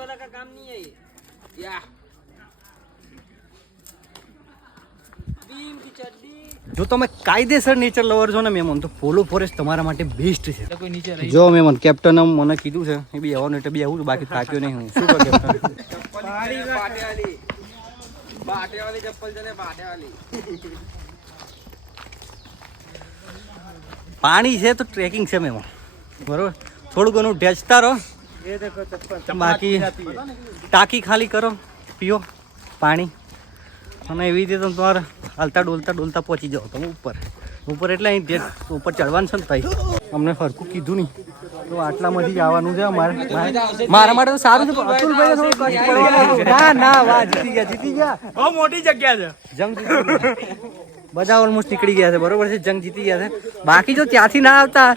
वाला का काम नहीं है ये या बीम की चड्डी। જો તમે કાયદેસર નેચર લવર છો ને મહેમાન તો પોલો ફોરેસ્ટ તમારા માટે બેસ્ટ છે. જો મહેમાન કેપ્ટન મને કીધું છે એ બી આવવાનું એટલે બી આવું બાકી થાક્યો નહીં હું. શું કહો કેપ્ટન? बाटे वाली चप्पल चले बाटे वाली। પાણી છે તો ટ્રેકિંગ છે મહેમાન બરોબર. થોડું ઘણું ઢેચતા રહો બાકી ટાંકી ખાલી કરો પીઓ પાણી અને એવી રીતે તમે તમારે હાલતા ડોલતા પહોંચી જાઓ તમે ઉપર એટલે અહીં ઉપર ચડવાનું છે ને તઈ અમને ફરકું કીધું નહીં તો આટલામાંથી જ આવવાનું છે મારા માટે તો સારું છે. અતુલભાઈ થોડું કષ્ટ પડે. ના વાહ જીતી ગયા બહુ મોટી જગ્યા છે. જંગ બધા ઓલમોસ્ટ નીકળી ગયા છે બરોબર છે. જંગ જીતી ગયા છે. બાકી જો ત્યાંથી ના આવતા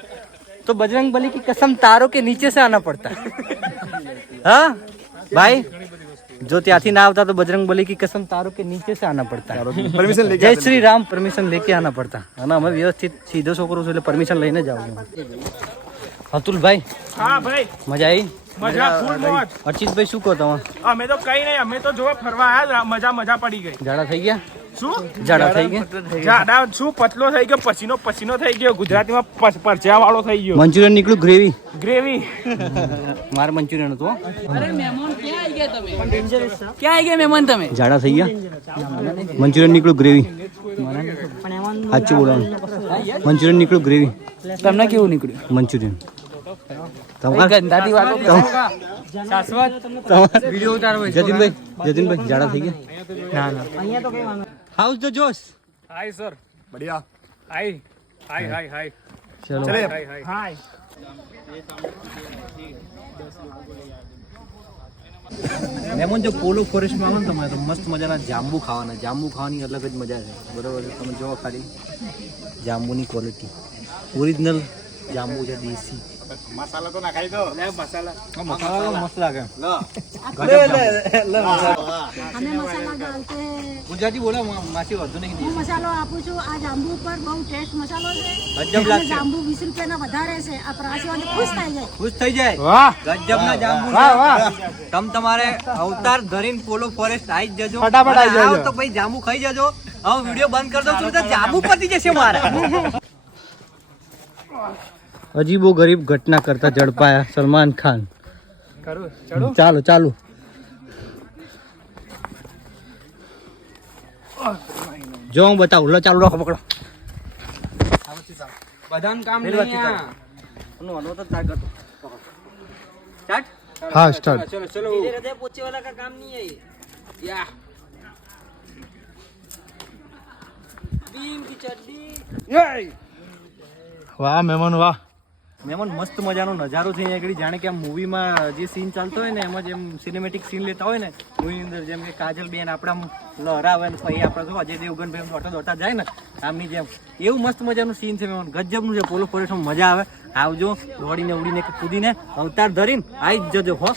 तो बजरंग बली की कसम तारो के नीचे से आना पड़ता. हाँ भाई जो ત્યાંથી ના આવતા તો બજરંગ બલી की कसम तारो के नीचे से आना पड़ता. परमिशन लेके जय श्री राम परमिशन लेके आना पड़ता. અને અમે વ્યવસ્થિત સીધો છોકરો છું એટલે પરમિશન લઈને જ આવું. અતુલ ભાઈ હા ભાઈ મજા આવી? મજા ફૂલ મોજ. અર્ચિતભાઈ શું કહો તમે? અમે તો કઈ નહીં, અમે તો જોવા ફરવા આયા, મજા પડી ગઈ. જાડા થઈ ગયા? શું જાડા થઈ ગયા? જાડા શું પતલો થઈ ગયો, પસીનો થઈ ગયો, ગુજરાતીમાં પરચા વાળો થઈ ગયો. મંચુરિયન નીકળ્યું ગ્રેવી મારે મંચુરિયન હતું. अरे मेहमान क्या आई गए તમે? क्या आई गए मेहमान તમે? જાડા થઈ ગયા. મંચુરિયન નીકળ્યું ગ્રેવી. સાચું બોલવાનું. મંચુરિયન નીકળ્યું ગ્રેવી. તમને કેવું નીકળ્યું? મંચુરિયન ગંદાતી વાતો શાશ્વત વિડિયો ઉતારવો. જતીનભાઈ જાડા થઈ ગયા? ના અહીંયા તો કઈ વાંધો. How's the josh? Hi sir, बढ़िया હાય ચલો હાય. મેમોન જો પોલો ફોરેસ્ટમાં આવો ને તમારે તો મસ્ત મજાના જાંબુ ખાવાના. જાંબુ ખાવાની અલગ જ મજા છે બરોબર છે. તમે જોવો ખાલી જાંબુની ક્વોલિટી ઓરિજિનલ જાંબુ છે દેશી. मसाला तो ना खाई दो મસાલા મસાલા મસ્ત લાગે. हमें मसाला डालते हैं. ગુજરાતી બોલો માસી વધુ નહીં. હું મસાલો આપું છું. આ જાંબુ પર બહુ ટેસ્ટ મસાલો છે. ગજબ અને લાગશે. જાંબુ 20 રૂપિયાના વધારે છે. આ પ્રવાસીઓને ખુશ થઈ જાય. ખુશ થઈ જાય. વાહ ગજબના જાંબુ તમ તમારે અવતાર ધરીને પોલો ફોરેસ્ટ આવી જ જજો. ફટાફટ આવી આવો જજો. તો ભાઈ જાંબુ ખાઈ જજો. હવે વિડિયો બંધ કરી દઉં છું તો જાંબુ પતી જશે મારા. અજીબો ગરીબ ઘટના કરતા ઝડપાયા સલમાન ખાન. કરું ચાલો જો હું બતાવું. લો ચાલુ રાખો પકડો. બધાનું કામ નહીં આ. हाँ स्टार्ट चलो चलो हृदय पोछे वाला का काम नहीं है ये या बीम की चड्डी। वाह मेहमान वाह મહેમાન મસ્ત મજાનો નજારો છે અહીંયા આગળ. જાણે કે આમ મૂવીમાં જે સીન ચાલતો હોય ને એમાં જેમ સિનેમેટિક સીન લેતા હોય ને મૂવીની અંદર જેમ કે કાજલ બેન આપણા લહરાવે ને પછી આપણે જો અજય દેવગન ભાઈ દોડતા જાય ને આમની જેમ એવું મસ્ત મજાનું સીન છે મહેમાન. ગજબનું છે. પોલો ફોરેસ્ટમાં મજા આવે. આવજો દોડીને ઉડીને કૂદીને અવતાર ધરીને આવી જ જજો હો.